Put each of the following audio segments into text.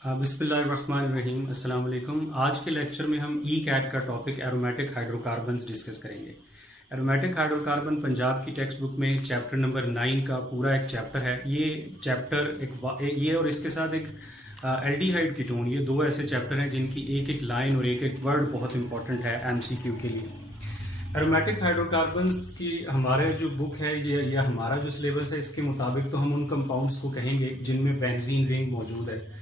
बिस्मिल्लाहिर्रहमानिर्रहीम अस्सलाम वालेकुम। आज के लेक्चर में हम ई कैट का टॉपिक एरोमेटिक हाइड्रोकार्बन्स डिस्कस करेंगे। एरोमेटिक हाइड्रोकार्बन पंजाब की टेक्स्ट बुक में चैप्टर नंबर 9 का पूरा एक चैप्टर है। ये चैप्टर ये और इसके साथ एक एल्डिहाइड कीटोन, ये दो ऐसे चैप्टर हैं जिनकी एक एक लाइन और एक एक वर्ड बहुत इंपॉर्टेंट है एमसीक्यू के लिए। एरोमेटिक हाइड्रोकार्बन्स की हमारे जो बुक है ये या हमारा जो सिलेबस है, इसके मुताबिक तो हम उन कंपाउंड्स को कहेंगे जिनमें बेंजीन रिंग मौजूद है।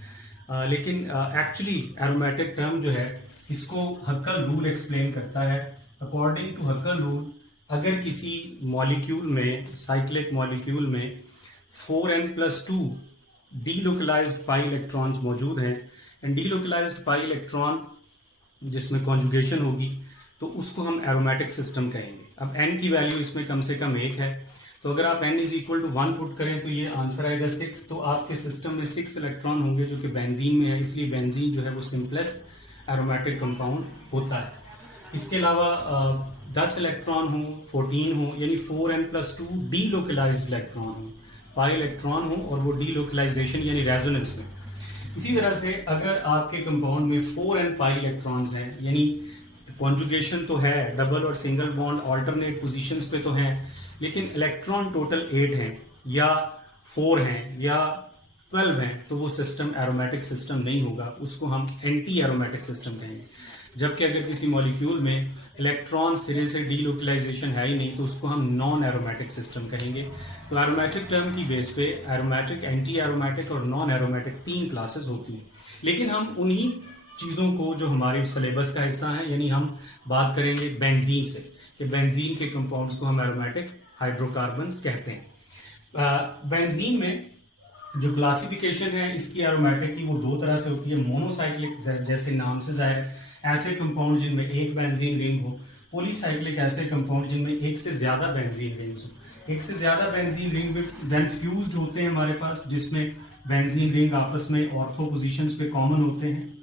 लेकिन एक्चुअली एरोमेटिक टर्म जो है इसको हक्कल रूल एक्सप्लेन करता है। अकॉर्डिंग टू हक्कल रूल, अगर किसी मॉलिक्यूल में, साइक्लिक मॉलिक्यूल में 4n+2 डीलोकलाइज्ड पाई इलेक्ट्रॉन्स मौजूद हैं एंड डीलोकलाइज्ड पाई इलेक्ट्रॉन जिसमें कॉन्जुगेशन होगी तो उसको हम एरोमेटिक सिस्टम कहेंगे। अब n की वैल्यू इसमें कम से कम 1 है, तो अगर आप n = 1 पुट करें तो ये आंसर आएगा 6। तो आपके सिस्टम में 6 इलेक्ट्रॉन होंगे जो कि बेंजीन में है, इसलिए बेंजीन जो है वो सिंपलेस्ट एरोमेटिक कंपाउंड होता है। इसके अलावा 10 इलेक्ट्रॉन हो, 14 हो, यानी 4n+2 डीलोकलाइज्ड इलेक्ट्रॉन हो, पाई इलेक्ट्रॉन हो और वो डीलोकलाइजेशन यानी रेजोनेंस में। इसी तरह से अगर आपके कंपाउंड में 4n पाई इलेक्ट्रॉन्स हैं, यानी कॉन्जुगेशन तो है, डबल और सिंगल बॉन्ड ऑल्टरनेट पोजीशंस पे तो हैं, लेकिन इलेक्ट्रॉन टोटल 8 हैं या 4 हैं या 12 हैं, तो वो सिस्टम एरोमेटिक सिस्टम नहीं होगा, उसको हम एंटी एरोमेटिक सिस्टम कहेंगे। जबकि अगर किसी मॉलिक्यूल में इलेक्ट्रॉन सिरे से डीलोकलाइजेशन है ही नहीं तो उसको हम नॉन एरोमेटिक सिस्टम कहेंगे। तो एरोमेटिक टर्म की बेस पे एरोमेटिक, एंटी एरोमेटिक और नॉन एरोमेटिक 3 क्लासेस होती हैं। लेकिन हम उन्हीं चीज़ों को जो हमारे सिलेबस का हिस्सा है, यानी हम बात करेंगे बेंजीन से, कि बेंजीन के कंपाउंड्स को हम एरोमेटिक हाइड्रोकार्बन्स कहते हैं। बेंजीन में जो क्लासिफिकेशन है इसकी एरोमेटिक की, वो 2 तरह से होती है। मोनोसाइक्लिक, जैसे नाम से जाहिर, ऐसे कंपाउंड जिनमें एक बेंजीन रिंग हो। पॉलीसाइक्लिक, ऐसे कंपाउंड जिनमें एक से ज़्यादा बेंजीन रिंग्स हो। एक से ज़्यादा बेंजीन रिंग में देन फ्यूज्ड होते हैं हमारे पास, जिसमें बेंजीन रिंग आपस में ऑर्थो पोजीशंस पे कॉमन होते हैं।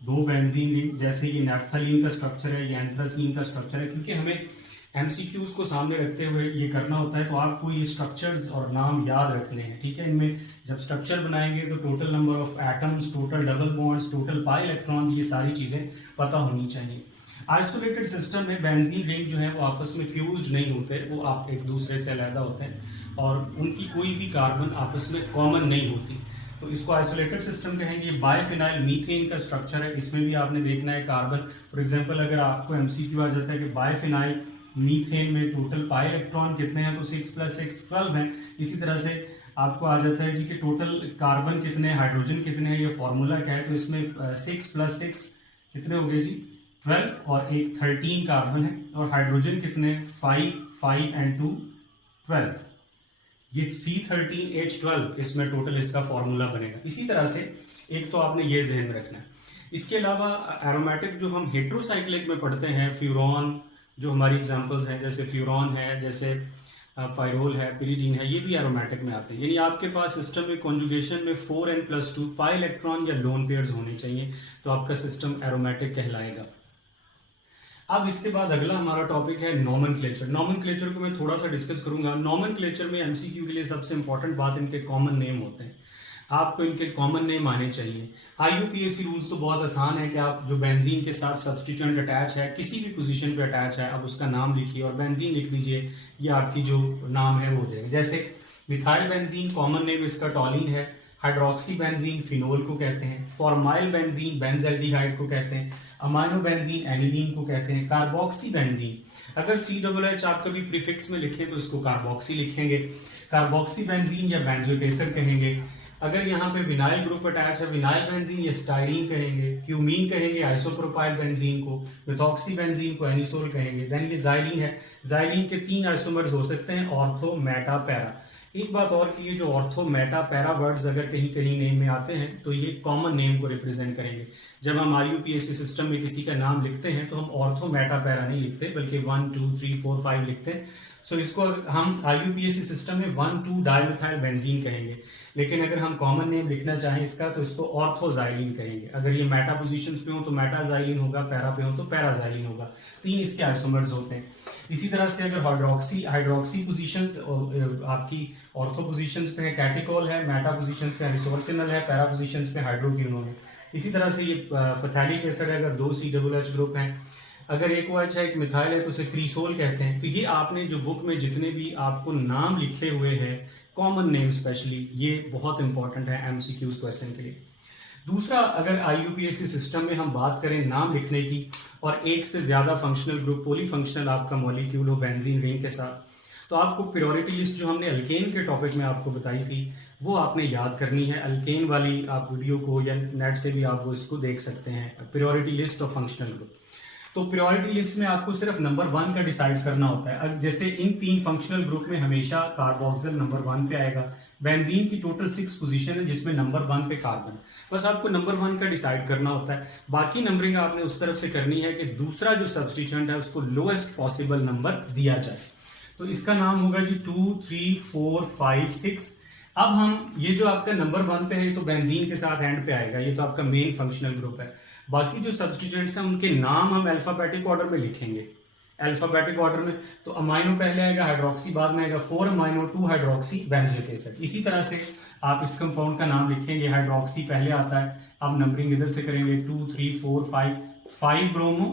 2 बेंजीन रिंग, जैसे ये नैफ्थलीन का स्ट्रक्चर है, ये एंथ्रासीन का स्ट्रक्चर है। क्योंकि हमें एमसीक्यूज को सामने रखते हुए ये करना होता है, तो आपको ये स्ट्रक्चर्स और नाम याद रखने हैं, ठीक है। इनमें जब स्ट्रक्चर बनाएंगे तो total number of atoms, total double bonds, total pi electrons, ये सारी चीज़ें पता होनी चाहिए। आइसोलेटेड सिस्टम में बेंजीन रिंग जो है वो आपस में फ्यूज्ड नहीं होते, वो आप एक दूसरे से अलहदा होते हैं और उनकी कोई भी कार्बन आपस में कॉमन नहीं होती, तो इसको आइसोलेटेड सिस्टम कहेंगे। बायफिनाइल मीथेन का स्ट्रक्चर है, इसमें भी आपने देखना है कार्बन। फॉर एग्जांपल, अगर आपको एमसीक्यू आ जाता है कि बायफिनाइल मीथेन में टोटल पाई इलेक्ट्रॉन कितने हैं, तो 6 + 6 12 हैं। इसी तरह से आपको आ जाता है जी कि टोटल कार्बन कितने, हाइड्रोजन कितने हैं, ये फॉर्मूला क्या है, तो इसमें 6 + 6 कितने हो गए जी 12, और एक 13 कार्बन है, और हाइड्रोजन कितने 5, 5 and 2 12, ये C13H12 इसमें टोटल इसका फॉर्मूला बनेगा। इसी तरह से एक तो आपने ये जहन में रखना है। इसके अलावा एरोमेटिक जो हम हेट्रोसाइक्लिक में पढ़ते हैं, फ्यूरॉन जो हमारी एग्जांपल्स हैं, जैसे फ्यूरॉन है, जैसे पायरोल है, पिरीडीन है, ये भी एरोमेटिक में आते हैं। यानी आपके पास सिस्टम में कॉन्जुगेशन में 4n+2 पाई इलेक्ट्रॉन या लोन पेयर्स होने चाहिए, तो आपका सिस्टम एरोमेटिक कहलाएगा। अब इसके बाद अगला हमारा टॉपिक है नॉमेनक्लेचर। नॉमेनक्लेचर को मैं थोड़ा सा डिस्कस करूंगा। नॉमेनक्लेचर में एमसीक्यू के लिए सबसे इंपॉर्टेंट बात इनके कॉमन नेम होते हैं, आपको इनके कॉमन नेम आने चाहिए। आईयूपीएसी रूल्स तो बहुत आसान है कि आप जो बेंजीन के साथ सब्सटीट्यूएंट अटैच है, किसी भी पोजीशन पे अटैच है, आप उसका नाम लिखिए और बेंजीन लिख लीजिए, ये आपकी जो नाम है वो हो जाएगा। जैसे मिथाइल बेंजीन, कॉमन नेम इसका टॉलिन है। हाइड्रोक्सी बेंजीन फिनोल को कहते हैं। फॉर्माइल बेंजीन बेंजल्डिहाइड को कहते हैं। अमाइनो बेंजीन एनिलीन को कहते हैं। कार्बोक्सी बेंजीन, अगर COOH आप कभी प्रीफिक्स में लिखें तो इसको कार्बोक्सी लिखेंगे, कार्बोक्सी बेंजीन या बेंजोइक एसिड कहेंगे। अगर यहाँ पे विनाइल ग्रुप अटैच है, विनाइल बेंजीन या स्टाइरीन कहेंगे। क्यूमीन कहेंगे आइसोप्रोपाइल बेंजीन को। मिथॉक्सी बेंजीन को एनिसोल कहेंगे। देन ये जाइलीन है, जाइलीन के 3 आइसोमर्स हो सकते हैं, ऑर्थो, मेटा, पैरा। एक बात और कि ये जो ऑर्थो, मेटा, पैरा वर्ड्स अगर कहीं कहीं नेम में आते हैं तो ये कॉमन नेम को रिप्रेजेंट करेंगे। जब हम आईयूपीएसी सिस्टम में किसी का नाम लिखते हैं तो हम ऑर्थो, मेटा, पैरा नहीं लिखते, बल्कि 1 2 3 4 5 लिखते हैं। सो इसको हम आईयूपीएसी सिस्टम में 1 2 डाइमिथाइल बेंजीन कहेंगे। लेकिन अगर हम कॉमन नेम लिखना चाहें इसका तो इसको ऑर्थोजाइलिन कहेंगे। अगर ये मेटा पोजीशंस पे हो तो मेटाजाइलिन होगा, पैरा पे हो तो पैराजाइलिन होगा। 3 इसके आइसोमर्स होते हैं। इसी तरह से अगर हाइड्रोक्सी पोजीशंस आपकी ऑर्थो पोजीशंस पे है कैटेकोल है, मेटा पोजीशंस पे रिसोर्सिनल है, पैरा पोजीशंस पे हाइड्रोक्विनोन है। इसी तरह से ये फथैलिक एसिड है, अगर 2 COOH ग्रुप हैं, अगर एक OH है एक मिथाइल है तो उसे क्रीसोल कहते हैं। तो ये आपने जो बुक में जितने भी आपको नाम लिखे हुए हैं कॉमन नेम स्पेशली, ये बहुत इंपॉर्टेंट है MCQs क्वेश्चन के लिए। दूसरा, अगर IUPAC सिस्टम में हम बात करें नाम लिखने की और एक से ज्यादा फंक्शनल ग्रुप पॉलीफंक्शनल आपका मॉलिक्यूल हो बेंजीन रिंग के साथ, तो आपको प्रायोरिटी लिस्ट जो हमने अल्केन के टॉपिक में आपको बताई थी वो आपने याद करनी है। अल्केन वाली आप वीडियो को या नेट से भी आप वो इसको देख सकते हैं, priority list of functional group. तो प्रायोरिटी लिस्ट में आपको सिर्फ नंबर 1 का डिसाइड करना होता है। अब जैसे इन 3 फंक्शनल ग्रुप में हमेशा कार्बोक्सिल नंबर 1 पे आएगा। बेंजीन की टोटल 6 पोजीशन है जिसमें नंबर 1 पे कार्बन, बस आपको नंबर 1 का डिसाइड करना होता है। बाकी नंबरिंग आपने उस तरफ से करनी है कि दूसरा जो सब्स्टिट्यूएंट है उसको लोएस्ट पॉसिबल नंबर दिया जाए। तो इसका नाम होगा जी 2, 3, 4, 5, 6। अब हम ये जो आपका नंबर 1 पे है तो बेंजीन के साथ एंड पे आएगा, ये तो आपका मेन फंक्शनल ग्रुप है। बाकी जो सब्स्टिट्यूएंट्स हैं उनके नाम हम अल्फाबेटिक ऑर्डर में लिखेंगे। अल्फाबेटिक ऑर्डर में तो अमाइनो पहले आएगा, हाइड्रोक्सी बाद में आएगा, 4 अमाइनो 2 हाइड्रोक्सी बेंजोइक एसिड। इसी तरह से आप इस कंपाउंड का नाम लिखेंगे, हाइड्रोक्सी पहले आता है। अब नंबरिंग इधर से करेंगे 2, 3, 4, 5 ब्रोमो,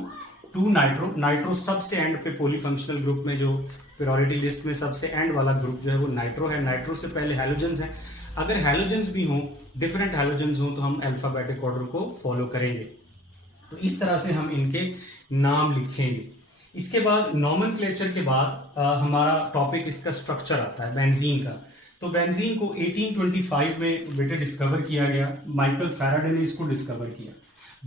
2 नाइट्रो। नाइट्रो सबसे एंड पे पॉलीफंक्शनल ग्रुप में जो प्रायोरिटी लिस्ट में सबसे एंड वाला ग्रुप जो है वो नाइट्रो है। नाइट्रो से पहले हैलोजेंस हैं। अगर हैलोजेंस भी हों, डिफरेंट हैलोजेंस हों, तो हम अल्फाबेटिक ऑर्डर को फॉलो करेंगे। तो इस तरह से हम इनके नाम लिखेंगे। इसके बाद नॉमेनक्लेचर के बाद हमारा टॉपिक इसका स्ट्रक्चर आता है बेंजीन का। तो बेंजीन को 1825 में बेटे डिस्कवर किया गया, माइकल फैराडे ने इसको डिस्कवर किया।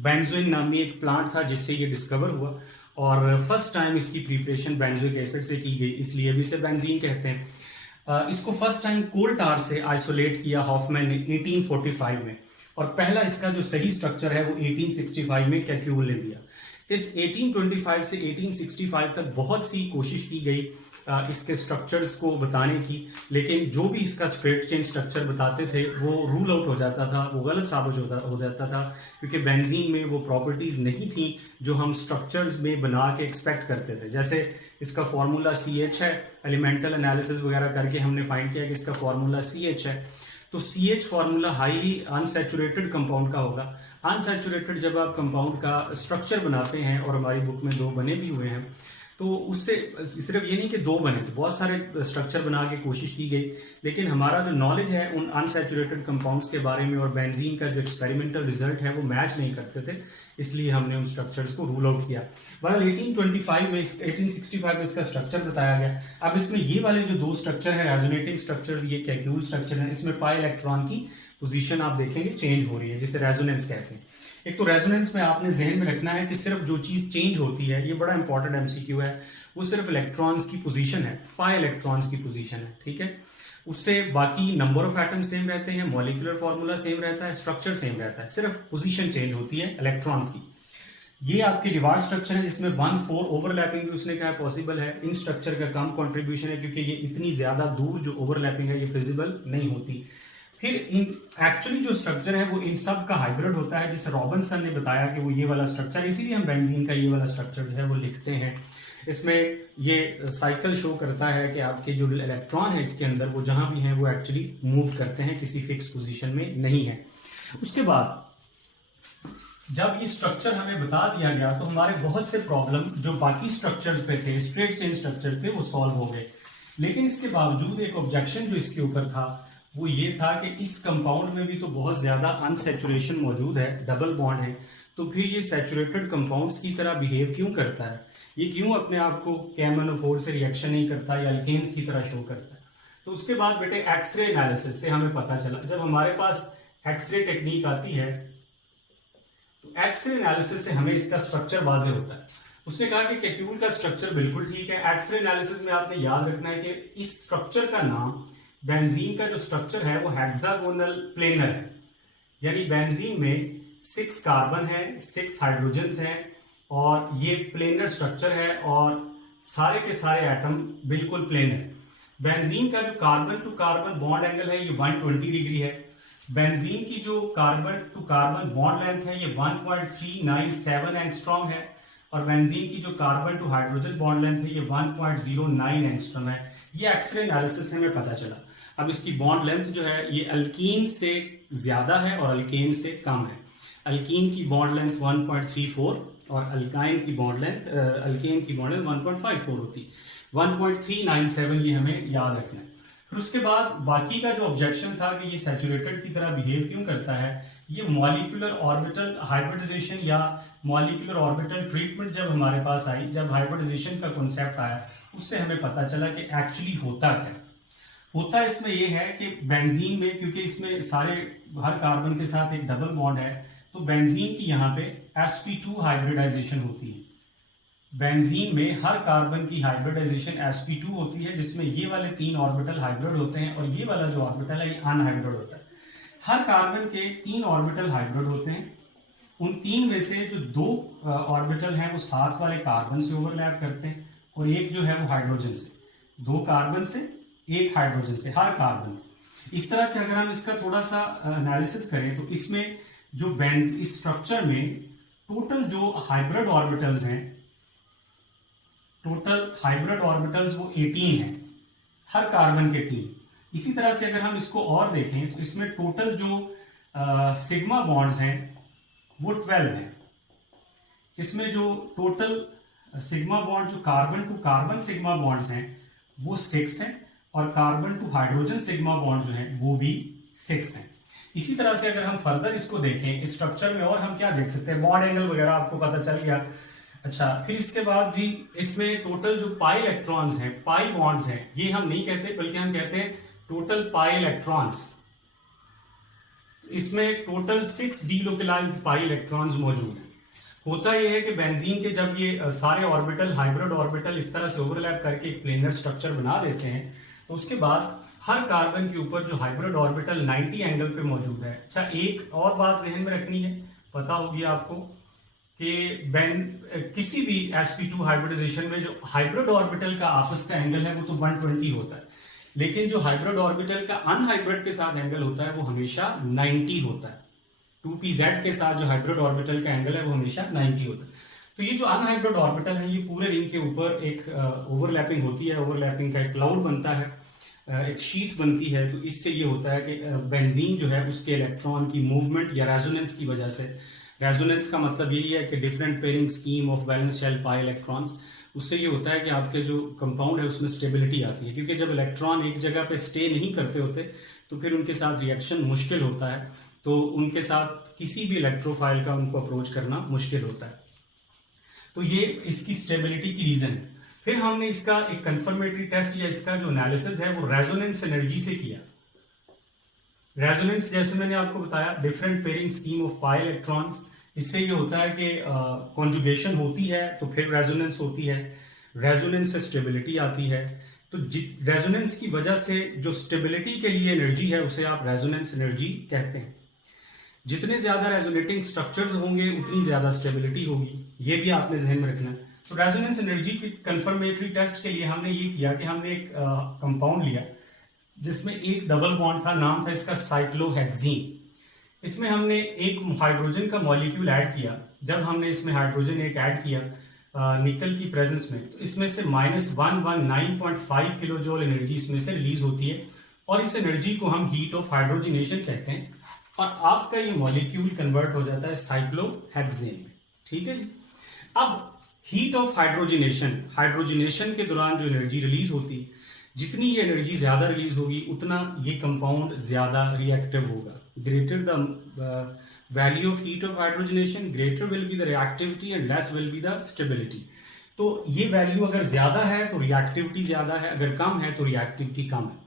बेंजोइन नामी एक प्लांट था जिससे ये डिस्कवर हुआ और फर्स्ट टाइम इसकी प्रिपरेशन बेंजोइक एसिड से की गई, इसलिए भी इसे बेंजीन कहते हैं। इसको फर्स्ट टाइम कोल टार से आइसोलेट किया हॉफमैन ने 1845 में, और पहला इसका जो सही स्ट्रक्चर है वो 1865 में कैक्यूल ने दिया। इस 1825 से 1865 तक बहुत सी कोशिश की गई इसके स्ट्रक्चर्स को बताने की, लेकिन जो भी इसका स्ट्रेट चेन स्ट्रक्चर बताते थे वो रूल आउट हो जाता था, वो गलत साबित हो जाता था, क्योंकि बेंजीन में वो प्रॉपर्टीज नहीं थी जो हम स्ट्रक्चर्स में बना के एक्सपेक्ट करते थे। जैसे इसका फॉर्मूला CH है, एलिमेंटल एनालिसिस वगैरह करके हमने फाइंड किया कि इसका फॉर्मूला CH है। तो CH formula highly unsaturated compound का होगा। अनसैचुरेटेड जब आप कंपाउंड का स्ट्रक्चर बनाते हैं, और हमारी बुक में 2 बने भी हुए हैं, तो उससे सिर्फ ये नहीं कि 2 बने, तो बहुत सारे स्ट्रक्चर बना के कोशिश की गई, लेकिन हमारा जो नॉलेज है उन अनसैचुरेटेड कंपाउंड्स के बारे में और बेंजीन का जो एक्सपेरिमेंटल रिजल्ट है वो मैच नहीं करते थे, इसलिए हमने उन स्ट्रक्चर्स को रूल आउट किया। बहरहाल 1865 में इसका स्ट्रक्चर बताया गया। अब इसमें ये वाले जो 2 स्ट्रक्चर है रेजोनेटिंग स्ट्रक्चर्स, ये कैक्यूल स्ट्रक्चर है, इसमें पाई इलेक्ट्रॉन की पोजीशन आप देखेंगे चेंज हो रही है, जिसे रेजोनेंस कहते हैं। एक तो रेजोनेंस में आपने जहन में रखना है कि सिर्फ जो चीज चेंज होती है, ये बड़ा इंपॉर्टेंट MCQ है, वो सिर्फ इलेक्ट्रॉन्स की पोजीशन है, पाई इलेक्ट्रॉन्स की पोजीशन है, ठीक है। उससे बाकी नंबर ऑफ एटम सेम रहते हैं, मॉलिक्यूलर फॉर्मूला सेम रहता है, स्ट्रक्चर सेम रहता है, सिर्फ पोजीशन चेंज होती है इलेक्ट्रॉन्स की। ये आपके रिवार्ड स्ट्रक्चर है जिसमें 1-4 ओवरलैपिंग भी उसने कहा पॉसिबल है। इन स्ट्रक्चर का कम कंट्रीब्यूशन है क्योंकि ये इतनी ज्यादा दूर जो ओवरलैपिंग है ये फिजिबल नहीं होती। फिर एक्चुअली जो स्ट्रक्चर है वो इन सब का हाइब्रिड होता है, जिसे रॉबिन्सन ने बताया कि वो ये वाला स्ट्रक्चर, इसीलिए हम बेंजीन का ये वाला स्ट्रक्चर जो है वो लिखते हैं। इसमें ये साइकिल शो करता है कि आपके जो इलेक्ट्रॉन है इसके अंदर वो जहां भी हैं वो एक्चुअली मूव करते हैं, किसी फिक्स पोजीशन में नहीं है। उसके बाद जब ये स्ट्रक्चर हमें बता दिया गया तो हमारे बहुत से प्रॉब्लम जो बाकी स्ट्रक्चर्स पे थे, स्ट्रेट चेन स्ट्रक्चर पे, वो सॉल्व हो गए। लेकिन इसके बावजूद एक ऑब्जेक्शन जो इसके ऊपर था वो ये था कि इस कंपाउंड में भी तो बहुत ज्यादा अनसैचुरेशन मौजूद है, डबल बॉन्ड है, तो फिर ये सैचुरेटेड कंपाउंड्स की तरह बिहेव क्यों करता है, ये क्यों अपने आप को KMnO4 से रिएक्शन नहीं करता या अल्केन्स की तरह शो करता है। तो उसके बाद बेटे एक्सरे एनालिसिस से हमें पता चला, जब हमारे पास एक्सरे टेक्निक आती है तो एक्सरे एनालिसिस से हमें इसका स्ट्रक्चर वाजे होता है। उसने कहा कि कैक्यूल का स्ट्रक्चर बिल्कुल ठीक है। एक्सरे एनालिसिस में आपने याद रखना है कि इस स्ट्रक्चर का नाम, बेंजीन का जो स्ट्रक्चर है वो हेक्सागोनल प्लेनर है, यानी बेंजीन में 6 कार्बन है, 6 हाइड्रोजन्स हैं और ये प्लेनर स्ट्रक्चर है और सारे के सारे एटम बिल्कुल प्लेन है। बेंजीन का जो carbon to carbon bond angle है ये 120 डिग्री है। बेंजीन की जो carbon to carbon bond length है ये 1.397 एंगस्ट्रॉम है, और बेंजीन की जो carbon to hydrogen bond length है ये 1.09 एंगस्ट्रॉम है। ये एक्सरे एनालिसिस से हमें पता चला। अब इसकी बॉन्ड लेंथ जो है ये अल्कीन से ज्यादा है और अल्केन से कम है। अल्कीन की बॉन्ड लेंथ 1.34 और अल्काइन की बॉन्ड लेंथ अल्केन की बॉन्ड लेंथ 1.54 होती। 1.397 ये हमें याद रखना है। फिर उसके बाद बाकी का जो ऑब्जेक्शन था कि ये सैचुरेटेड की तरह बिहेव क्यों करता है, ये मॉलिक्यूलर ऑर्बिटल हाइब्रिडाइजेशन या मॉलिक्यूलर ऑर्बिटल ट्रीटमेंट जब हमारे पास आई, जब हाइब्रिडाइजेशन का कॉन्सेप्ट आया, उससे हमें पता चला कि एक्चुअली होता क्या होता है। इसमें यह है कि बेंजीन में, क्योंकि इसमें हर कार्बन के साथ एक डबल बॉन्ड है, तो बेंजीन की यहाँ पे sp2 हाइब्रिडाइजेशन होती है। बेंजीन में हर कार्बन की हाइब्रिडाइजेशन sp2 होती है, जिसमें ये वाले 3 ऑर्बिटल हाइब्रिड होते हैं और ये वाला जो ऑर्बिटल है ये अनहाइब्रिड होता है। हर कार्बन के 3 ऑर्बिटल हाइब्रिड होते हैं। उन 3 में से जो 2 ऑर्बिटल हैं वो साथ वाले कार्बन से ओवरलैप करते हैं और एक जो है वो हाइड्रोजन से। 2 कार्बन से, 1 हाइड्रोजन से, हर कार्बन। इस तरह से अगर हम इसका थोड़ा सा एनालिसिस करें तो इसमें जो इस स्ट्रक्चर में टोटल जो हाइब्रिड ऑर्बिटल्स हैं, टोटल हाइब्रिड ऑर्बिटल्स वो 18 हैं, हर कार्बन के 3। इसी तरह से अगर हम इसको और देखें तो इसमें टोटल जो सिग्मा बॉन्ड्स हैं वो 12 हैं। इसमें जो टोटल सिग्मा बॉन्ड, जो carbon to carbon sigma bonds हैं वो 6 हैं, और carbon to hydrogen sigma bond जो है वो भी 6 हैं। इसी तरह से अगर हम फर्दर इसको देखें इस स्ट्रक्चर में, और हम क्या देख सकते हैं, बॉन्ड एंगल वगैरह आपको पता चल गया। अच्छा, फिर इसके बाद जी इसमें टोटल जो पाई इलेक्ट्रॉन्स हैं, पाई बॉन्ड्स हैं, ये हम नहीं कहते बल्कि हम कहते हैं टोटल पाई इलेक्ट्रॉन्स। इसमें टोटल 6 डीलोकलाइज्ड पाई इलेक्ट्रॉन्स मौजूद हैं। होता यह है कि बेंजीन के जब ये सारे ऑर्बिटल, हाइब्रिड ऑर्बिटल इस तरह से ओवरलैप करके एक प्लेनर स्ट्रक्चर बना देते हैं, तो उसके बाद हर कार्बन के ऊपर जो हाइब्रिड ऑर्बिटल 90 एंगल पे मौजूद है। अच्छा, एक और बात जहन में रखनी है, पता होगी आपको कि किसी भी sp2 हाइब्रिडाइजेशन में जो हाइब्रिड ऑर्बिटल का आपस का एंगल है वो तो 120 होता है, लेकिन जो हाइब्रिड ऑर्बिटल का अनहाइब्रिड के साथ एंगल होता है वो हमेशा 90 होता है। 2pz के साथ जो हाइब्रिड ऑर्बिटल का एंगल है वो हमेशा 90 होता है। तो ये जो अनहाइब्रिड ऑर्बिटल है ये पूरे रिंग के ऊपर एक ओवरलैपिंग होती है, ओवरलैपिंग का एक क्लाउड बनता है, एक शीट बनती है। तो इससे ये होता है कि बेंजीन जो है उसके इलेक्ट्रॉन की मूवमेंट या रेजोनेंस की वजह से, रेजोनेंस का मतलब यही है कि different pairing scheme of valence shell pi electrons, उससे ये होता है कि आपके जो कंपाउंड है उसमें स्टेबिलिटी आती है, क्योंकि जब इलेक्ट्रॉन एक जगह पे स्टे नहीं करते होते तो फिर उनके साथ रिएक्शन मुश्किल होता है, तो उनके साथ किसी भी इलेक्ट्रोफाइल का उनको अप्रोच करना मुश्किल होता है। तो ये इसकी स्टेबिलिटी की रीजन है। फिर हमने इसका एक कंफर्मेटरी टेस्ट या इसका जो एनालिसिस है वो रेजोनेंस एनर्जी से किया। रेजोनेंस जैसे मैंने आपको बताया, different pairing scheme of pi electrons, इससे ये होता है कि कॉन्जुगेशन होती है तो फिर रेजोनेंस होती है, रेजोनेंस से स्टेबिलिटी आती है। तो रेजोनेंस की वजह से जो स्टेबिलिटी के लिए एनर्जी है उसे आप रेजोनेंस एनर्जी कहते हैं। जितने ज्यादा रेजोनेटिंग स्ट्रक्चर्स होंगे उतनी ज्यादा स्टेबिलिटी होगी, ये भी आपने जहन में रखना है। तो रेजोनेंस एनर्जी की कंफर्मेटरी टेस्ट के लिए हमने ये किया कि हमने एक कंपाउंड लिया जिसमें एक डबल बॉन्ड था, नाम था इसका साइक्लोहेक्सीन। इसमें हमने एक हाइड्रोजन का मॉलिक्यूल ऐड किया। जब हमने इसमें हाइड्रोजन एक ऐड किया निकल की प्रेजेंस में, तो इसमें से -119.5 किलो जूल एनर्जी इसमें से रिलीज होती है, और इस एनर्जी को हम हीट ऑफ हाइड्रोजनेशन कहते हैं, और आपका ये मॉलिक्यूल कन्वर्ट हो जाता है साइक्लोहेक्सेन में। ठीक है जी। अब हीट ऑफ हाइड्रोजनेशन, हाइड्रोजनेशन के दौरान जो एनर्जी रिलीज होती है, जितनी ये एनर्जी ज्यादा रिलीज होगी उतना ये कंपाउंड ज्यादा रिएक्टिव होगा। Greater the value of heat of hydrogenation, greater will be the reactivity and less will be the stability. तो ये वैल्यू अगर ज्यादा है तो रिएक्टिविटी ज्यादा है, अगर कम है तो रिएक्टिविटी कम है।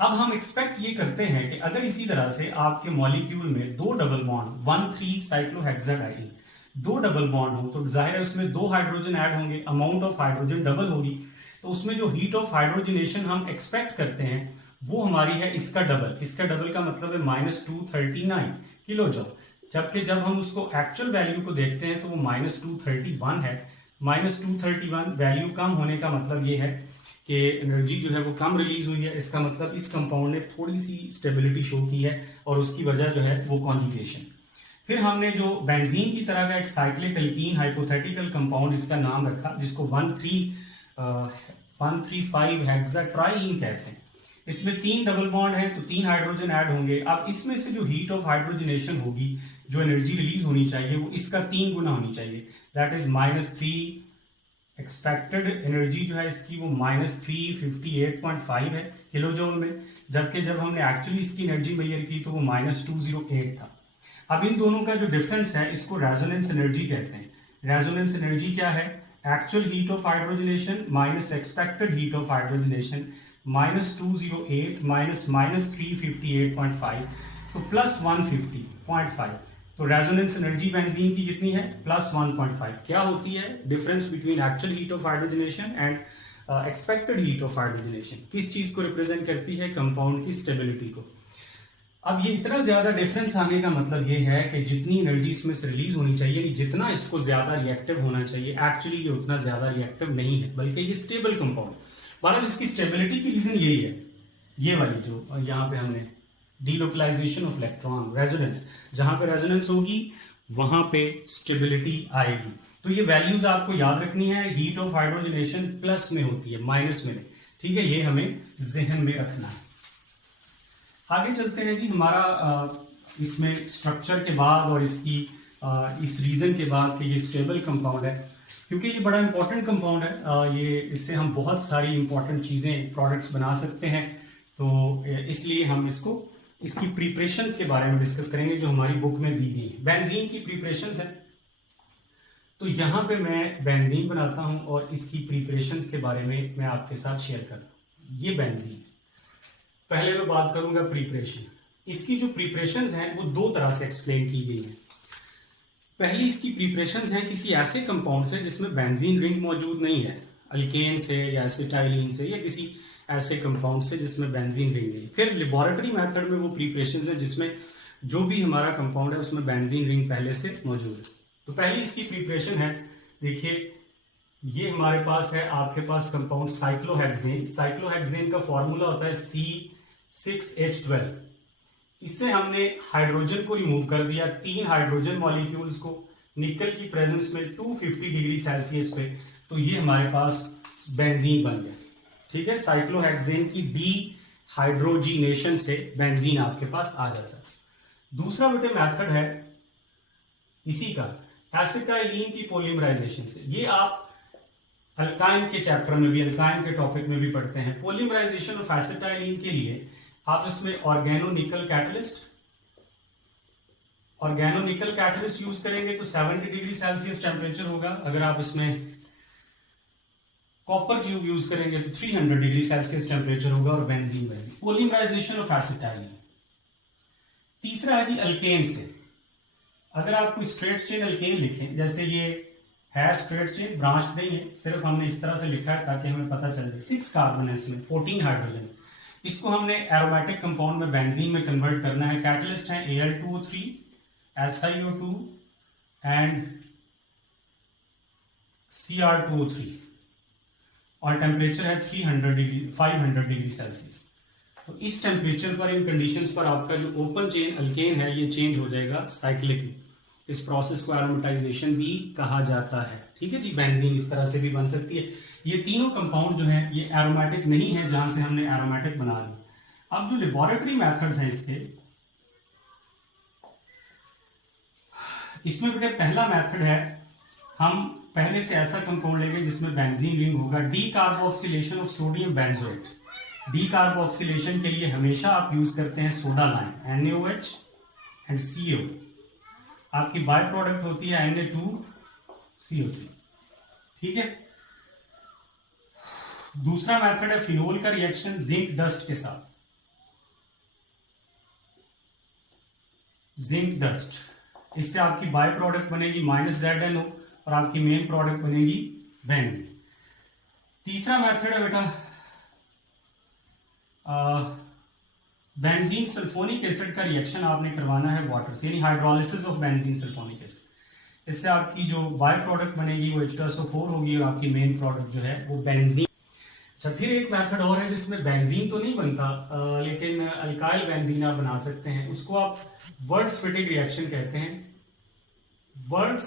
अब हम एक्सपेक्ट ये करते हैं कि अगर इसी तरह से आपके मॉलिक्यूल में 2 डबल बॉन्ड 1,3 साइक्लोहेक्साडाइल 2 डबल बॉन्ड हो, तो जाहिर है उसमें 2 हाइड्रोजन ऐड होंगे, अमाउंट ऑफ हाइड्रोजन डबल होगी, तो उसमें जो हीट ऑफ हाइड्रोजनेशन हम एक्सपेक्ट करते हैं वो हमारी है इसका डबल। इसका डबल का मतलब है -239 किलो जूल, जबकि जब हम उसको एक्चुअल वैल्यू को देखते हैं तो वो -231 है। -231 वैल्यू कम होने का मतलब ये है कि एनर्जी जो है वो कम रिलीज हुई है, इसका मतलब इस कंपाउंड ने थोड़ी सी स्टेबिलिटी शो की है और उसकी वजह जो है वो कॉन्जुगेशन। फिर हमने जो बेंजीन की तरह का एक साइक्लिक एल्कीन हाइपोथेटिकल कंपाउंड इसका नाम रखा, जिसको 135 हेक्साट्राईन कहते हैं। इसमें 3 डबल बॉन्ड है तो 3 हाइड्रोजन ऐड होंगे। अब इसमें से जो हीट ऑफ हाइड्रोजनेशन होगी, जो एनर्जी रिलीज होनी चाहिए, वो इसका 3 गुना होनी चाहिए, दैट इज -3। एक्सपेक्टेड एनर्जी जो है इसकी वो -358.5 है किलोजूल में, जबकि जब हमने एक्चुअली इसकी एनर्जी मेजर की तो वो -208 था। अब इन दोनों का जो डिफरेंस है इसको रेजोनेंस एनर्जी कहते हैं। रेजोनेंस एनर्जी क्या है? Actual heat of hydrogenation minus expected heat of hydrogenation, -208 -358.5 तो +150.5। तो रेजोनेंस एनर्जी बेंजीन की कितनी है? +1.5। क्या होती है difference between actual heat of hydrogenation and expected heat of hydrogenation? किस चीज को रिप्रेजेंट करती है? कंपाउंड की स्टेबिलिटी को। अब ये इतना ज्यादा डिफरेंस आने का मतलब ये है कि जितनी एनर्जी इसमें से रिलीज होनी चाहिए, जितना इसको ज्यादा रिएक्टिव होना चाहिए, एक्चुअली ये उतना ज्यादा रिएक्टिव नहीं है, बल्कि ये स्टेबल कंपाउंड। बहरहाल इसकी स्टेबिलिटी की रीजन यही है, ये वाली जो यहाँ पे हमने डीलोकलाइजेशन ऑफ इलेक्ट्रॉन, रेजोनेंस, जहां पे रेजोनेंस होगी वहां पे स्टेबिलिटी आएगी। तो ये वैल्यूज आपको याद रखनी है। हीट ऑफ हाइड्रोजनेशन प्लस में होती है, माइनस में नहीं, ठीक है? ये हमें जहन में रखना है। आगे चलते हैं जी। हमारा इसमें स्ट्रक्चर के बाद और इसकी इस रीजन के बाद कि ये स्टेबल कंपाउंड है, क्योंकि ये बड़ा इंपॉर्टेंट कंपाउंड है, ये इससे हम बहुत सारी इंपॉर्टेंट चीजें, प्रोडक्ट्स बना सकते हैं। तो इसलिए हम इसकी प्रिपरेशंस के बारे में डिस्कस करेंगे जो हमारी बुक में दी गई है। बेंजीन की प्रिपरेशंस है, तो यहाँ पे मैं बेंजीन बनाता हूँ और इसकी प्रिपरेशंस के बारे में मैं आपके साथ शेयर करूँ। ये बेंजीन, पहले मैं बात करूंगा प्रिपरेशन। इसकी जो प्रिपरेशंस हैं वो 2 तरह से एक्सप्लेन की गई हैं। पहली इसकी प्रिपरेशंस हैं किसी ऐसे कंपाउंड से जिसमें बेंजीन रिंग मौजूद नहीं है, अल्केन से या एसिटाइलिन से या किसी ऐसे कंपाउंड से जिसमें बेंजीन रिंग नहीं। फिर लेबोरेटरी मेथड में वो प्रिपरेशंस है जिसमें जो भी हमारा कंपाउंड है उसमें बेंजीन रिंग पहले से मौजूद है। तो पहली इसकी प्रिपरेशन है, देखिए ये हमारे पास है, आपके पास कंपाउंड साइक्लोहेक्सेन। साइक्लोहेक्सेन का फॉर्मूला होता है C6H12। इससे हमने हाइड्रोजन को रिमूव कर दिया, 3 हाइड्रोजन मॉलिक्यूल्स को निकल की प्रेजेंस में 250 डिग्री सेल्सियस पे, तो ये हमारे पास बेंजीन बन गया। ठीक है, साइक्लोहेक्सेन की डीहाइड्रोजिनेशन से बेंजीन आपके पास आ जाता है। दूसरा बेटे मेथड है इसी का, एसिटाइलिन की पॉलीमराइजेशन से। ये आप अल्काइन के चैप्टर में भी, अल्काइन के टॉपिक में भी पढ़ते हैं। पॉलीमराइजेशन ऑफ एसिटाइलिन के लिए आप इसमें ऑर्गेनोनिकल कैटलिस्ट यूज करेंगे तो 70 डिग्री सेल्सियस टेम्परेचर होगा। अगर आप इसमें कॉपर ट्यूब यूज करेंगे तो 300 डिग्री सेल्सियस टेम्परेचर होगा और बेंजीन बनेगी। Polymerization of acetylene. तीसरा है जी अल्केन से। अगर आप कोई स्ट्रेट चेन अल्केन लिखें, जैसे ये है स्ट्रेट चेन, ब्रांच नहीं है, सिर्फ हमने इस तरह से लिखा है ताकि हमें पता चल जाए। 6 कार्बन है इसमें, 14 हाइड्रोजन। इसको हमने एरोमेटिक कंपाउंड में बेंजीन में कन्वर्ट करना है। कैटलिस्ट है Al2O3, SiO2 एंड Cr2O3 और टेम्परेचर है 500 डिग्री सेल्सियस। तो इस टेम्परेचर पर, इन कंडीशंस पर आपका जो ओपन चेन अल्केन है ये चेंज हो जाएगा साइक्लिक में। इस प्रोसेस को एरोमेटाइजेशन भी कहा जाता है। ठीक है जी, बेंजीन इस तरह से भी बन सकती है। ये तीनों कंपाउंड जो हैं ये एरोमेटिक नहीं है, जहां से हमने एरोमेटिक बना लिया। अब जो लेबोरेटरी मेथड्स हैं इसमें बेटे पहला मेथड है, हम पहले से ऐसा कंपाउंड लेंगे जिसमें बेंजीन रिंग होगा। D carboxylation of sodium benzoate. D carboxylation के लिए हमेशा आप यूज करते हैं soda lime, NaOH and CO। आपकी बाय प्रोडक्ट होती है Na2CO3। ठीक है। दूसरा मेथड है फिनोल का रिएक्शन जिंक डस्ट के साथ। जिंक डस्ट, इससे आपकी बाय प्रोडक्ट बनेगी -ZnO और आपकी मेन प्रोडक्ट बनेगी बेंजीन। तीसरा मेथड है बेटा बेंजीन सल्फोनिक एसिड का रिएक्शन आपने करवाना है वाटर से, यानी hydrolysis of benzene sulphonic acid. इससे आपकी जो बाय प्रोडक्ट बनेगी वो H2SO4 होगी और आपकी मेन प्रोडक्ट जो है वो बेंजीन। अच्छा, फिर एक मेथड और है जिसमें बेंजीन तो नहीं बनता, लेकिन अल्काइल बेंजीन आप बना सकते हैं। उसको आप वर्ड्स फिटिंग रिएक्शन कहते हैं, वर्ड्स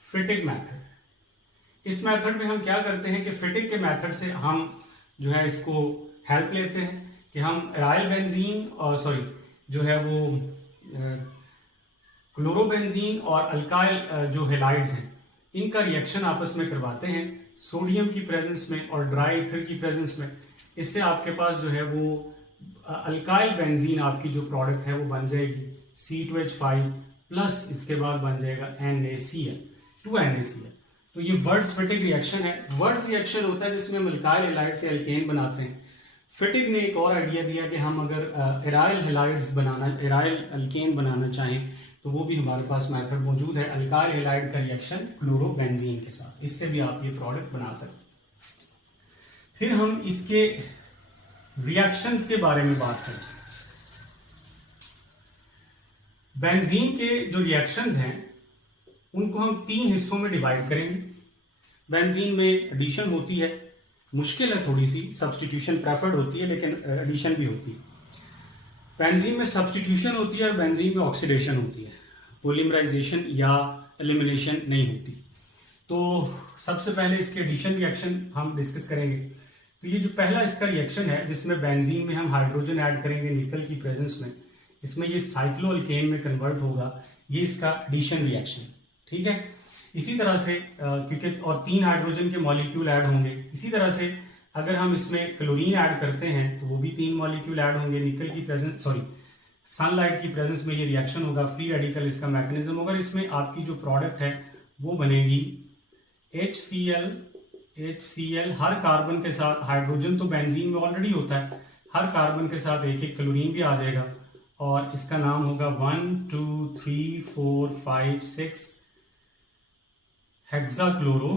फिटिंग मेथड। इस मेथड में हम क्या करते हैं कि फिटिंग के मेथड से हम जो है इसको हेल्प लेते हैं कि हम एराइल बेंजीन और जो है वो क्लोरोबेंजीन और अल्काइल जो हेलाइड्स हैं इनका रिएक्शन आपस में करवाते हैं सोडियम की प्रेजेंस में और ड्राई ईथर की प्रेजेंस में। इससे आपके पास जो है वो अल्काइल बेंजीन आपकी जो प्रोडक्ट है वो बन जाएगी C2H5 प्लस इसके बाद बन जाएगा NaCl 2NaCl। तो ये वर्ड्स फिटिंग रिएक्शन है। वर्ड्स रिएक्शन होता है जिसमें हम अल्काइल हेलाइड से अल्केन बनाते हैं। फिटिंग ने एक और आइडिया दिया कि हम अगर एराइल हेलाइड्स बनाना, एराइल अल्केन बनाना चाहें तो वो भी हमारे पास मेथड मौजूद है, अल्काइल हेलाइड का रिएक्शन क्लोरोबेंजीन के साथ। इससे भी आप ये प्रोडक्ट बना सकते हैं। फिर हम इसके रिएक्शंस के बारे में बात करें। बेंजीन के जो रिएक्शंस हैं उनको हम 3 हिस्सों में डिवाइड करेंगे। बेंजीन में एडिशन होती है, मुश्किल है थोड़ी सी, सब्सटीट्यूशन प्रेफर्ड होती है लेकिन एडिशन भी होती है। बेंजीन में सब्सटीट्यूशन होती है और बेंजीन में ऑक्सीडेशन होती है, पॉलीमराइजेशन या एलिमिनेशन नहीं होती। तो सबसे पहले इसके एडिशन रिएक्शन हम डिस्कस करेंगे। तो ये जो पहला इसका रिएक्शन है जिसमें बेंजीन में हम हाइड्रोजन ऐड करेंगे निकल की प्रेजेंस में, इसमें ये साइक्लोअल्केन में कन्वर्ट होगा, ये इसका एडिशन रिएक्शन। ठीक है, इसी तरह से क्योंकि और 3 हाइड्रोजन के मॉलिक्यूल ऐड होंगे, इसी तरह से अगर हम इसमें क्लोरीन ऐड करते हैं तो वो भी 3 मॉलिक्यूल ऐड होंगे निकल की प्रेजेंस, सनलाइट की प्रेजेंस में ये रिएक्शन होगा, फ्री रेडिकल इसका मैकेनिज्म होगा। इसमें आपकी जो प्रोडक्ट है वो बनेगी HCl। हर कार्बन के साथ हाइड्रोजन तो बेंजीन में ऑलरेडी होता है, हर कार्बन के साथ एक एक क्लोरीन भी आ जाएगा और इसका नाम होगा 1 2 3 4 5 6 हेक्साक्लोरो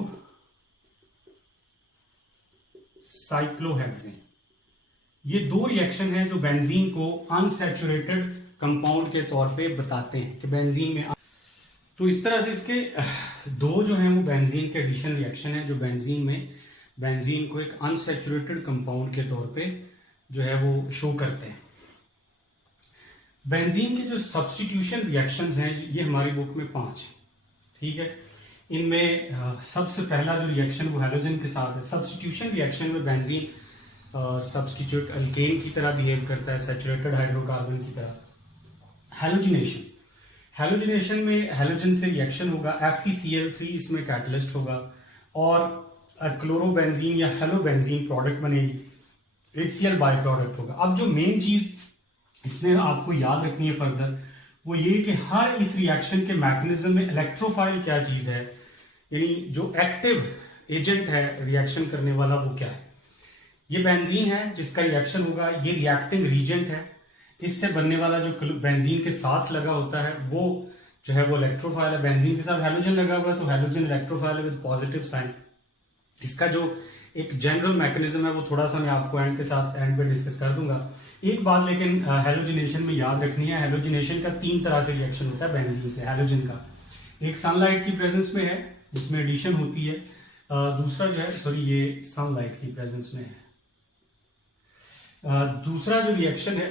साइक्लोहेक्सेन। ये 2 रिएक्शन हैं जो बेंजीन को अनसैचुरेटेड कंपाउंड के तौर पे बताते हैं कि बेंजीन में। तो इस तरह से इसके 2 जो हैं वो बेंजीन के एडिशन रिएक्शन है जो बेंजीन में बेंजीन को एक अनसैचुरेटेड कंपाउंड के तौर पे जो है वो शो करते हैं। बेंजीन के जो सब्सटीट्यूशन रिएक्शंस हैं ये हमारी बुक में 5 हैं। ठीक है, इनमें सबसे पहला जो रिएक्शन वो हैलोजन के साथ है। सब्सटीट्यूशन रिएक्शन में बेंजीन सब्सटीट्यूट अल्केन की तरह बिहेव करता है, सैचुरेटेड हाइड्रोकार्बन की तरह। हैलोजिनेशन में हैलोजन से रिएक्शन होगा, FeCl3 इसमें कैटलिस्ट होगा और क्लोरोबेंजीन या हेलोबेंजीन प्रोडक्ट बनेगी, HCl बाय प्रोडक्ट होगा। अब जो मेन चीज इसमें आपको याद रखनी है फर्दर वो ये कि हर इस रिएक्शन के मैकेनिज्म में इलेक्ट्रोफाइल क्या चीज है, यानी जो एक्टिव एजेंट है रिएक्शन करने वाला वो क्या है। ये बेंजीन है जिसका रिएक्शन होगा, ये रिएक्टिंग रीजेंट है, इससे बनने वाला जो बेंजीन के साथ लगा होता है वो जो है वो इलेक्ट्रोफाइल है। बेंजीन के साथ हैलोजन लगा हुआ है तो हैलोजन इलेक्ट्रोफाइल है विद पॉजिटिव साइन। इसका जो एक जनरल मैकेनिज्म है वो थोड़ा सा मैं आपको एंड पे डिस्कस कर दूंगा। एक बात लेकिन हैलोजिनेशन में याद रखनी है, हैलोजिनेशन का 3 तरह से रिएक्शन होता है बेंजीन से हैलोजन का। एक सनलाइट की प्रेजेंस में है जिसमें एडिशन होती है, दूसरा जो है ये सनलाइट की प्रेजेंस में है। दूसरा जो रिएक्शन है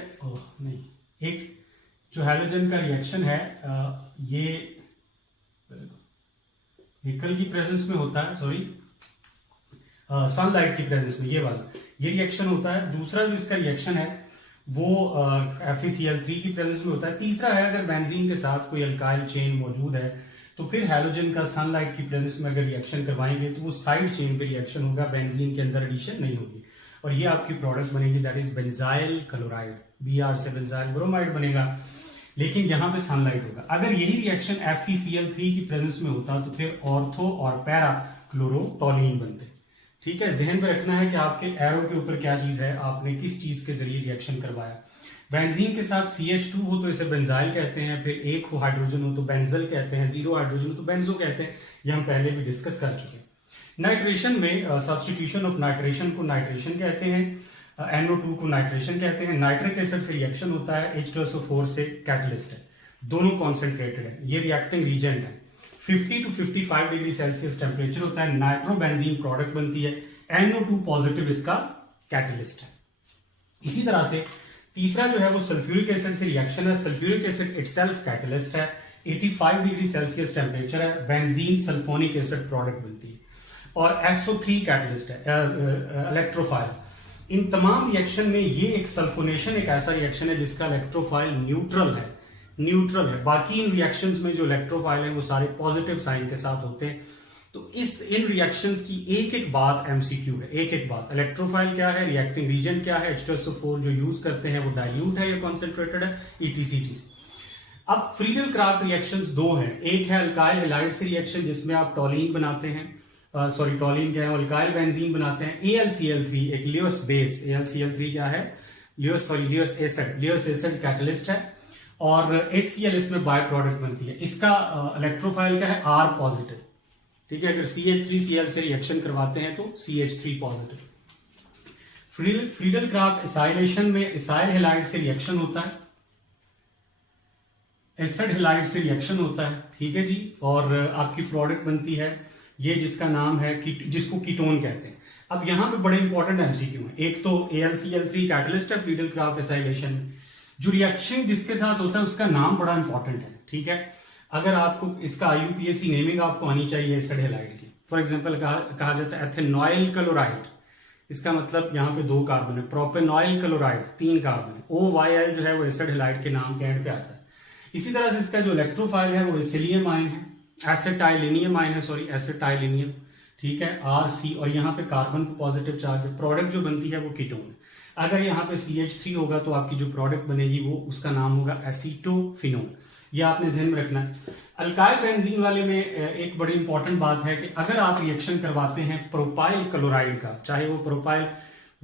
एक जो हैलोजन का रिएक्शन है ये निकल की प्रेजेंस में होता है, सनलाइट की प्रेजेंस में ये वाला ये रिएक्शन होता है। दूसरा जो इसका रिएक्शन है वो FeCl3 की प्रेजेंस में होता है। तीसरा है अगर बेंजीन के साथ कोई अल्काइल चेन मौजूद है तो फिर हैलोजन का सनलाइट की प्रेजेंस में अगर रिएक्शन करवाएंगे तो वो साइड चेन पे रिएक्शन होगा, बेंजीन के अंदर एडिशन नहीं होगी और ये आपकी प्रोडक्ट बनेगी that is benzyl chloride, Br से बेंजाइल ब्रोमाइड बनेगा, लेकिन यहाँ पे सनलाइट होगा। अगर यही रिएक्शन FeCl3 की प्रेजेंस में होता तो फिर ऑर्थो और पैरा क्लोरोटोलीन बनते। ठीक है, जहन में रखना है कि आपके एरो के ऊपर क्या चीज है, आपने किस चीज के जरिए रिएक्शन करवाया। बेंजीन के साथ CH2 हो तो इसे बेंजाइल कहते हैं, फिर एक हो हाइड्रोजन हो तो बेंजल कहते हैं, 0 हाइड्रोजन हो तो बेंजो कहते हैं, ये हम पहले भी डिस्कस कर चुके हैं। नाइट्रेशन में सब्सटीट्यूशन ऑफ नाइट्रेशन को नाइट्रेशन कहते हैं, NO2 को नाइट्रेशन कहते हैं। नाइट्रिक एसिड से रिएक्शन होता है, H2SO4 से कैटलिस्ट है, दोनों कॉन्सेंट्रेटेड है, ये रिएक्टिंग रीजेंट है। 50 to 55 डिग्री सेल्सियस टेम्परेचर होता है, नाइट्रोबेंजीन प्रोडक्ट बनती है, NO2 पॉजिटिव इसका कैटलिस्ट है। इसी तरह से तीसरा जो है वो सल्फ्यूरिक एसिड से रिएक्शन है। सल्फ्यूरिक एसिड इटसेल्फ कैटलिस्ट है, 85 डिग्री सेल्सियस टेम्परेचर है, बेंजीन सल्फोनिक एसिड प्रोडक्ट बनती है, और SO3 कैटलिस्ट है, इलेक्ट्रोफाइल। इन तमाम रिएक्शन में ये एक सल्फोनेशन एक ऐसा रिएक्शन है जिसका इलेक्ट्रोफाइल न्यूट्रल है। बाकी इन रिएक्शंस में जो इलेक्ट्रोफाइल है वो सारे पॉजिटिव साइन के साथ होते हैं। तो इन रिएक्शंस की एक एक बात एमसीक्यू है, एक एक बात। इलेक्ट्रोफाइल क्या है, रिएक्टिंग रीजन क्या है, H2SO4 जो यूज करते हैं वो डाइल्यूट है या कॉन्सेंट्रेटेड है, ETC। अब फ्रीडल क्राफ्ट रिएक्शंस दो हैं, एक है अल्काइल हैलाइड से रिएक्शन जिसमें आप टॉलिन बनाते हैं, टॉलिन क्या है, अल्काइल बेंजीन बनाते हैं, AlCl3 एक लियोस बेस, AlCl3 क्या है, लियोस एसिड कैटलिस्ट है, और HCl इसमें बाय प्रोडक्ट बनती है। इसका इलेक्ट्रोफाइल क्या है, R पॉजिटिव, ठीक है। अगर CH3Cl से रिएक्शन करवाते हैं तो CH3 positive. Friedel Crafts acylation में एसाइल हैलाइड से रिएक्शन होता है, एसिड हैलाइड से रिएक्शन होता है, ठीक है जी, और आपकी प्रोडक्ट बनती है ये जिसका नाम है जिसको कीटोन कहते हैं। अब यहां पे बड़े इंपॉर्टेंट एमसीक्यू है। एक तो AlCl3 कैटलिस्ट है फ्रीडल क्राफ्ट एसाइलेशन में, जो रिएक्शन जिसके साथ होता है उसका नाम बड़ा इंपॉर्टेंट है, ठीक है। अगर आपको इसका IUPAC नेमिंग आपको आनी चाहिए एसिड हैलाइड की। फॉर एग्जांपल कहा जाता है एथेनॉइल क्लोराइड, इसका मतलब यहाँ पे 2 कार्बन है। प्रोपेनॉइल क्लोराइड 3 कार्बन है। OYl जो है वो एसिड हैलाइड के नाम के एंड पे आता है। इसी तरह से इसका जो इलेक्ट्रोफाइल है वो एसिलियम आयन है, एसिटाइलिनियम आयन है, एसिटाइलिनियम, ठीक है, RC, और यहाँ पे कार्बन पॉजिटिव चार्ज है। प्रोडक्ट जो बनती है वो कीटोन है। अगर यहाँ पे CH3 होगा तो आपकी जो प्रोडक्ट बनेगी वो उसका नाम होगा एसीटोफिनोन। ये आपने ध्यान में रखना है। अल्काइल बेंजीन वाले में एक बड़ी इंपॉर्टेंट बात है कि अगर आप रिएक्शन करवाते हैं प्रोपाइल क्लोराइड का, चाहे वो प्रोपाइल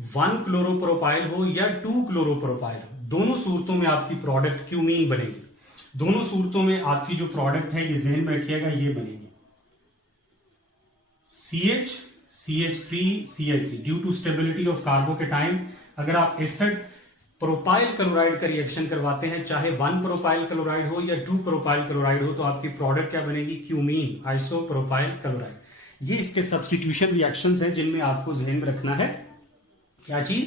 1 क्लोरोप्रोपाइल हो या 2 क्लोरोप्रोपाइल हो, दोनों सूरतों में आपकी प्रोडक्ट क्यूमीन बनेगी। दोनों सूरतों में आपकी जो प्रोडक्ट है ये ध्यान में रखिएगा, ये बनेगी CH3CH3 due to stability of carbocation. अगर आप एसिड प्रोपाइल क्लोराइड का रिएक्शन करवाते हैं, चाहे 1 प्रोपाइल क्लोराइड हो या 2 प्रोपाइल क्लोराइड हो, तो आपकी प्रोडक्ट क्या बनेगी, क्यूमीन आइसोप्रोपाइल क्लोराइड। ये इसके सब्स्टिट्यूशन रिएक्शंस हैं जिनमें आपको ध्यान में रखना है क्या चीज,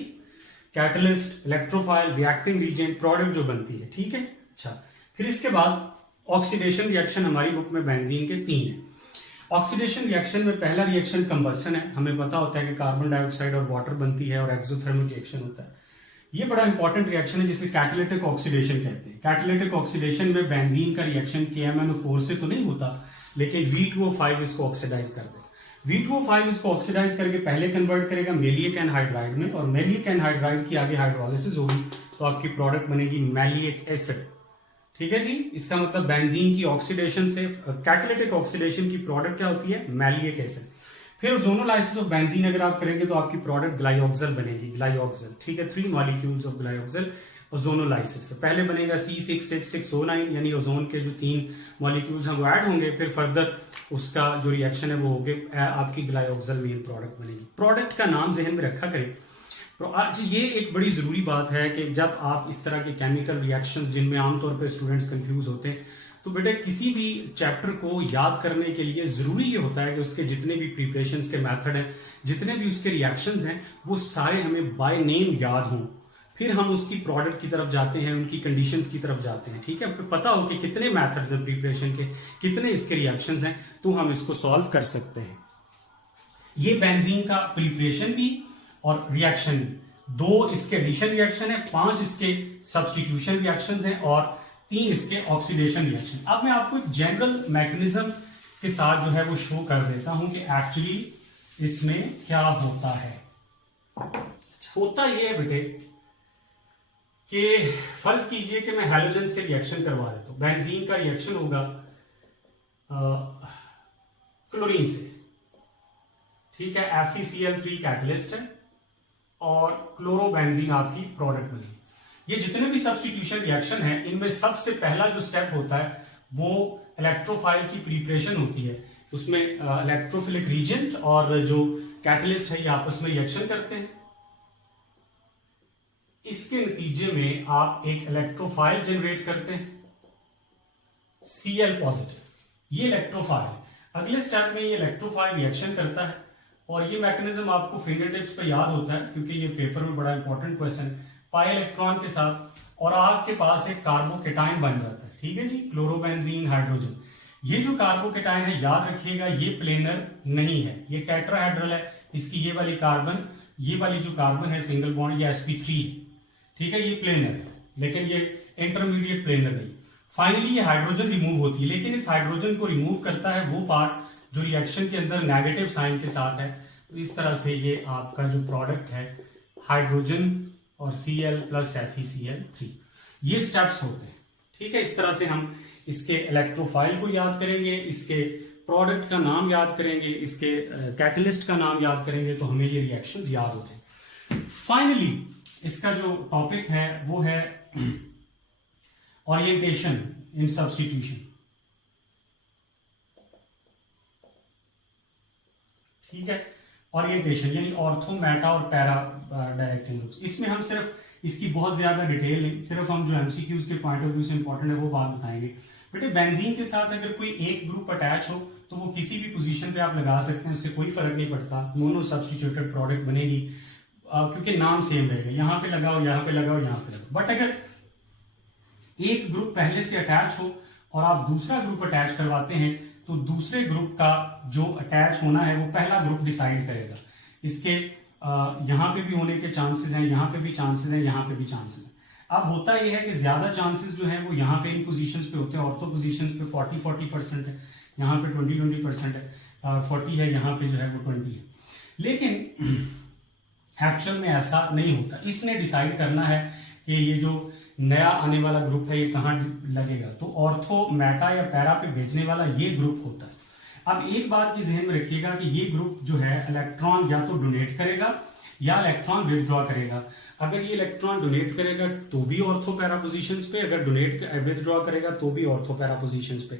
catalyst, electrophile, reacting reagent, product जो बनती है, ठीक है। अच्छा, फिर इसके बाद ऑक्सीडेशन रिएक्शन हमारी बुक में बेंजीन के 3 हैं। ऑक्सीडेशन रिएक्शन में पहला रिएक्शन कंबस्शन है। हमें पता होता है कि कार्बन डाइऑक्साइड और वाटर बनती है और एक्सोथर्मिक रिएक्शन होता है। ये बड़ा इंपॉर्टेंट रिएक्शन है जिसे कैटालिटिक ऑक्सीडेशन कहते हैं। कैटालिटिक ऑक्सीडेशन में बेंजीन का रिएक्शन KMnO4 से तो नहीं होता, लेकिन V2O5 इसको ऑक्सीडाइज कर देगा। V2O5 इसको ऑक्सीडाइज करके पहले कन्वर्ट करेगा मैलिएक एनहाइड्राइड में, और मैलिएक एनहाइड्राइड की आगे हाइड्रोलिसिस होगी तो आपकी प्रोडक्ट बनेगी मैलिएक एसिड, ठीक है जी। इसका मतलब बेंजीन की ऑक्सीडेशन से, कैटालिटिक ऑक्सीडेशन की प्रोडक्ट क्या होती है, मैलिएक एसिड। फिर ओजोनोलाइसिस ऑफ बेंजीन अगर आप करेंगे तो आपकी प्रोडक्ट ग्लाइऑक्सल बनेगी, ग्लाइऑक्सल, ठीक है। 3 मॉलिक्यूल्स ऑफ ग्लाइऑक्सल ओजोनोलाइसिस से पहले बनेगा C6H6O9, यानी ओजोन के जो 3 मॉलिक्यूल्स हैं वो ऐड होंगे, फिर फर्दर उसका जो रिएक्शन है वो होके आपकी ग्लाइऑक्सल मेन प्रोडक्ट बनेगी। प्रोडक्ट का नाम जहन में रखा करें। तो आज ये एक बड़ी जरूरी बात है कि जब आप इस तरह के केमिकल रिएक्शंस जिनमें आमतौर पर स्टूडेंट्स कंफ्यूज होते हैं, तो बेटे किसी भी चैप्टर को याद करने के लिए जरूरी ये होता है कि उसके जितने भी प्रिपरेशंस के मेथड हैं, जितने भी उसके रिएक्शंस हैं, वो सारे हमें बाय नेम याद हों। फिर हम उसकी प्रोडक्ट की तरफ जाते हैं, उनकी कंडीशंस की तरफ जाते हैं, ठीक है। फिर पता हो कि कितने मेथड्स हैं प्रिपरेशन के, कितने इसके रिएक्शंस हैं, तो हम इसको सॉल्व कर सकते हैं। ये बेंजीन का प्रिपरेशन भी और रिएक्शन भी, 2 इसके एडिशन रिएक्शन है, 5 इसके सब्स्टिट्यूशन रिएक्शंस हैं, और 3 इसके ऑक्सीडेशन रिएक्शन। अब मैं आपको एक जनरल मैकेनिज्म के साथ जो है वो शो कर देता हूं कि एक्चुअली इसमें क्या होता है। होता ये है बेटे कि फर्ज कीजिए कि मैं हैलोजन से रिएक्शन करवा देता हूं। बेंजीन का रिएक्शन होगा क्लोरीन से, ठीक है। FeCl3 कैटलिस्ट है और क्लोरोबेंजीन आपकी प्रोडक्ट बनी। ये जितने भी सब्स्टिट्यूशन रिएक्शन है, इनमें सबसे पहला जो स्टेप होता है वो इलेक्ट्रोफाइल की प्रिपरेशन होती है। उसमें इलेक्ट्रोफिलिक रीजेंट और जो कैटलिस्ट है ये आपस में रिएक्शन करते हैं। इसके नतीजे में आप एक इलेक्ट्रोफाइल जनरेट करते हैं, Cl पॉजिटिव। ये इलेक्ट्रोफाइल, अगले स्टेप में ये इलेक्ट्रोफाइल रिएक्शन करता है और ये मैकेनिज्म आपको फिंगर टिप्स पे याद होता है क्योंकि ये पेपर में बड़ा इंपॉर्टेंट क्वेश्चन। पाई इलेक्ट्रॉन के साथ और आपके पास एक कार्बोकेटाइन बन जाता है, ठीक है जी, क्लोरोबेंजीन हाइड्रोजन। ये जो कार्बोकेटाइन है याद रखिएगा ये प्लेनर नहीं है, ये टेट्राहेड्रल है। इसकी ये वाली कार्बन, ये वाली जो कार्बन है सिंगल बॉन्ड, ये sp3 है, ठीक है, ये प्लेनर है, लेकिन ये इंटरमीडिएट प्लेनर नहीं। फाइनली ये हाइड्रोजन रिमूव होती है, लेकिन इस हाइड्रोजन को रिमूव करता है वो पार्ट जो रिएक्शन के अंदर नेगेटिव साइन के साथ है। तो इस तरह से ये आपका जो प्रोडक्ट है हाइड्रोजन और Cl प्लस FeCl3, ये स्टेप्स होते हैं, ठीक है। इस तरह से हम इसके इलेक्ट्रोफाइल को याद करेंगे, इसके प्रोडक्ट का नाम याद करेंगे, इसके कैटलिस्ट का नाम याद करेंगे, तो हमें ये रिएक्शंस याद होते हैं। फाइनली इसका जो टॉपिक है वो है ओरिएंटेशन इन सब्स्टिट्यूशन, ठीक है। ओरिएंटेशन यानी ऑर्थो, मेटा और पैरा डायरेक्टिंग ग्रुप्स। इसमें हम सिर्फ इसकी बहुत ज्यादा डिटेल नहीं, सिर्फ हम जो एमसीक्यूज के पॉइंट ऑफ व्यू से इंपॉर्टेंट है वो बात बताएंगे। बेटे बेंजीन के साथ अगर कोई एक ग्रुप अटैच हो तो वो किसी भी पोजीशन पे आप लगा सकते हैं, उससे कोई फर्क नहीं पड़ता, मोनो सब्स्टिट्यूटेड प्रोडक्ट बनेगी क्योंकि नाम सेम रहेगा, यहां पे लगाओ, यहां पे लगाओ, यहां पे लगाओ। बट अगर एक ग्रुप पहले से अटैच हो और आप दूसरा ग्रुप अटैच करवाते हैं तो दूसरे ग्रुप का जो अटैच होना है वो पहला ग्रुप डिसाइड करेगा। इसके यहां पे भी होने के चांसेस हैं, यहां पे भी चांसेस हैं, यहां पे भी चांसेस हैं। अब होता यह है कि ज्यादा चांसेस जो है वो यहाँ पे इन पोजीशंस पे होते हैं, ऑर्थो पोजीशंस पे 40% है, यहाँ पे 20% है, 40 है, यहाँ पे जो है वो 20 है। लेकिन एक्चुअल में ऐसा नहीं होता। इसने डिसाइड करना है कि ये जो नया आने वाला ग्रुप है ये कहाँ लगेगा, तो ऑर्थो, मेटा या पैरा पे भेजने वाला ये ग्रुप होता है। अब एक बात की ज़हन में रखिएगा कि ये ग्रुप जो है इलेक्ट्रॉन या तो डोनेट करेगा या इलेक्ट्रॉन विथड्रॉ करेगा। अगर ये इलेक्ट्रॉन डोनेट करेगा तो भी ऑर्थो पैरा पोजीशंस पे, अगर डोनेट विथड्रॉ करेगा तो भी ऑर्थो पैरा पोजीशंस पे।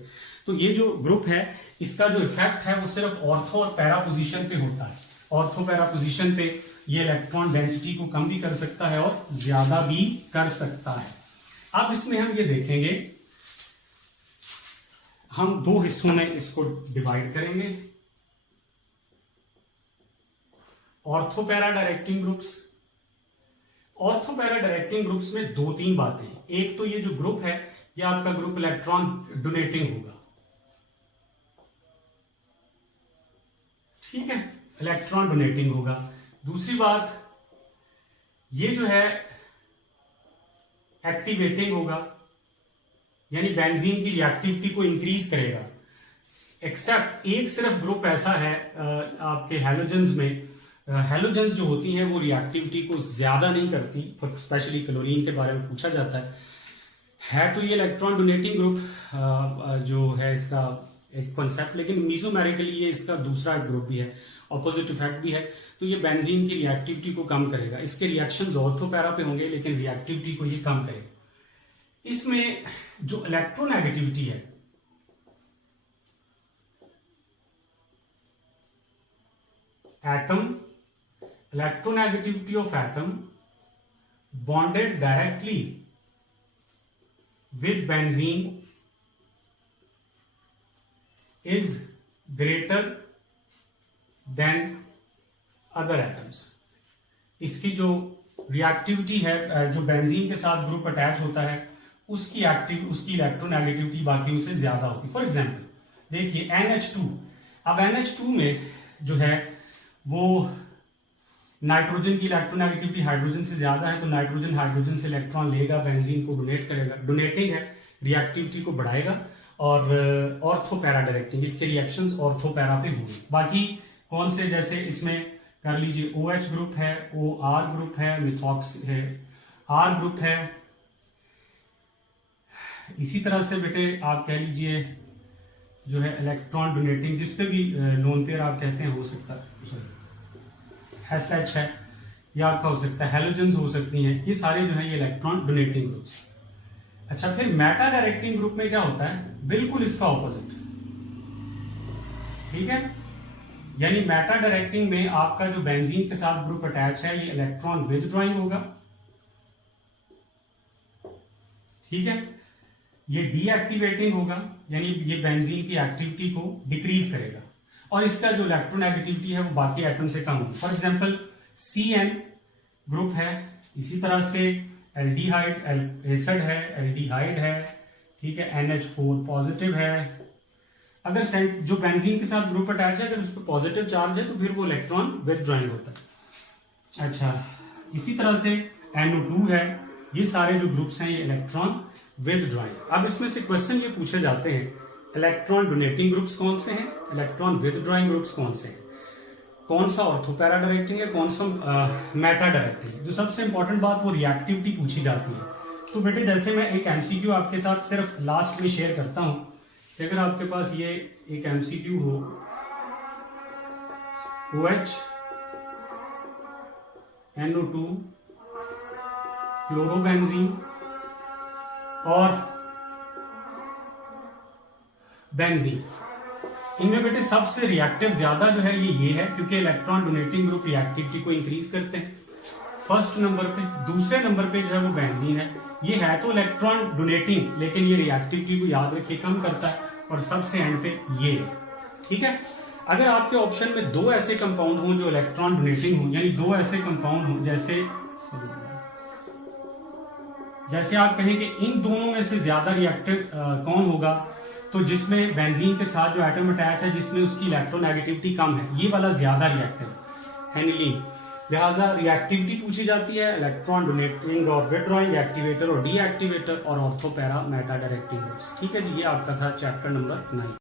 तो ये जो ग्रुप है इसका जो इफेक्ट है वो सिर्फ ऑर्थो और पैरा पोजीशन पे होता है। ऑर्थो पैरा पोजीशन पे ये इलेक्ट्रॉन डेंसिटी को कम भी कर सकता है और ज्यादा भी कर सकता है। अब इसमें हम ये देखेंगे, हम दो हिस्सों में इसको डिवाइड करेंगे, ortho para directing groups. Ortho para directing groups में दो तीन बातें हैं। एक तो ये जो ग्रुप है ये आपका ग्रुप इलेक्ट्रॉन डोनेटिंग होगा, ठीक है, इलेक्ट्रॉन डोनेटिंग होगा। दूसरी बात ये जो है एक्टिवेटिंग होगा, यानी बेंजीन की रिएक्टिविटी को इंक्रीज करेगा। एक्सेप्ट एक सिर्फ ग्रुप ऐसा है आपके हैलोजेंस में, हैलोजेंस जो होती हैं वो रिएक्टिविटी को ज्यादा नहीं करती, स्पेशली क्लोरीन के बारे में पूछा जाता है तो ये इलेक्ट्रॉन डोनेटिंग ग्रुप जो है इसका एक कॉन्सेप्ट, लेकिन मीजोमेरिकली ये इसका दूसरा ग्रुप भी है, ऑपोजिट इफेक्ट भी है। तो ये बेंजीन की रिएक्टिविटी को कम करेगा। इसके रिएक्शंस ऑर्थो पैरा पे होंगे लेकिन रिएक्टिविटी को ये कम करेगा। इसमें जो इलेक्ट्रोनेगेटिविटी है, atom, electronegativity of atom bonded directly with benzene is greater than other atoms। इसकी जो रिएक्टिविटी है, जो बेंजीन के साथ ग्रुप अटैच होता है उसकी इलेक्ट्रोनेगेटिविटी बाकियों से ज्यादा होती है। फॉर एग्जांपल देखिए NH2, अब NH2 में जो है वो नाइट्रोजन की इलेक्ट्रोनेगेटिविटी हाइड्रोजन से ज्यादा है, तो नाइट्रोजन हाइड्रोजन से इलेक्ट्रॉन लेगा, बेंजीन को डोनेट करेगा, डोनेटिंग है, रिएक्टिविटी को बढ़ाएगा। और ऑर्थो पैरा डायरेक्टिंग, इसके रिएक्शंस ऑर्थो पैरा पे होंगे। बाकी कौन से, जैसे इसमें कर लीजिए OH ग्रुप है, OR ग्रुप है, मिथॉक्स है, R ग्रुप है। इसी तरह से बेटे आप कह लीजिए जो है इलेक्ट्रॉन डोनेटिंग, जिसपे भी नॉन पेयर आप कहते हैं, हो सकता है SH है, या आपका हो सकता है हैलोजेंस हो सकती हैं, ये सारे जो है ये इलेक्ट्रॉन डोनेटिंग ग्रुप्स। अच्छा, फिर मेटा डायरेक्टिंग ग्रुप में क्या होता है, बिल्कुल इसका ऑपोजिट, ठीक है। यानी मेटा डायरेक्टिंग में आपका जो बेंजीन के साथ ग्रुप अटैच है ये इलेक्ट्रॉन विथड्रॉइंग होगा, ठीक है। ये डीएक्टिवेटिंग होगा, यानी ये बेंजीन की एक्टिविटी को डिक्रीज करेगा। और इसका जो इलेक्ट्रोनेगेटिविटी है वो बाकी एटम से कम हो। फॉर एग्जांपल CN ग्रुप है, इसी तरह से एल्डिहाइड एसिड है, एल्डिहाइड है, ठीक है, NH4 पॉजिटिव है। अगर जो बेंजीन के साथ ग्रुप अटैच है, अगर उस पर पॉजिटिव चार्ज है तो फिर वो इलेक्ट्रॉन विथड्रॉइंग होता है। अच्छा, इसी तरह से NO2 है, ये सारे जो ग्रुप्स हैं ये इलेक्ट्रॉन विथड्रॉइंग। अब इसमें से क्वेश्चन ये पूछे जाते हैं, इलेक्ट्रॉन डोनेटिंग ग्रुप्स कौन से हैं, इलेक्ट्रॉन विथड्रॉइंग ग्रुप्स कौन से हैं, कौन सा ऑर्थो पैरा डायरेक्टिंग है, कौन सा मेटा डायरेक्टिंग। जो सबसे इंपॉर्टेंट बात वो रिएक्टिविटी पूछी जाती है। तो बेटे जैसे मैं एक MCQ आपके साथ सिर्फ लास्ट में शेयर करता हूं कि अगर आपके पास ये एक MCQ हो, OH NO2 क्लोरोबेंजीन और बेंजीन, इनमें बेटे सबसे रिएक्टिव ज्यादा जो है ये है, क्योंकि इलेक्ट्रॉन डोनेटिंग ग्रुप रिएक्टिविटी को इंक्रीज करते हैं फर्स्ट नंबर पे। दूसरे नंबर पे जो है वो बेंजीन है, ये है तो इलेक्ट्रॉन डोनेटिंग लेकिन ये रिएक्टिविटी को याद रखिए कम करता है, और सबसे एंड पे ये है। ठीक है, अगर आपके ऑप्शन में दो ऐसे कंपाउंड हों जो इलेक्ट्रॉन डोनेटिंग हो, यानी दो ऐसे कंपाउंड हों जैसे आप कहें कि इन दोनों में से ज्यादा रिएक्टिव कौन होगा, तो जिसमें बेंजीन के साथ जो एटम अटैच है जिसमें उसकी इलेक्ट्रोनेगेटिविटी कम है, ये वाला ज्यादा रिएक्टिव एनिलीन। लिहाजा रिएक्टिविटी पूछी जाती है इलेक्ट्रॉन डोनेटिंग और विथड्रॉइंग, एक्टिवेटर और डीएक्टिवेटर, और ortho para Meta directing groups. ठीक है जी, ये आपका था चैप्टर नंबर 9।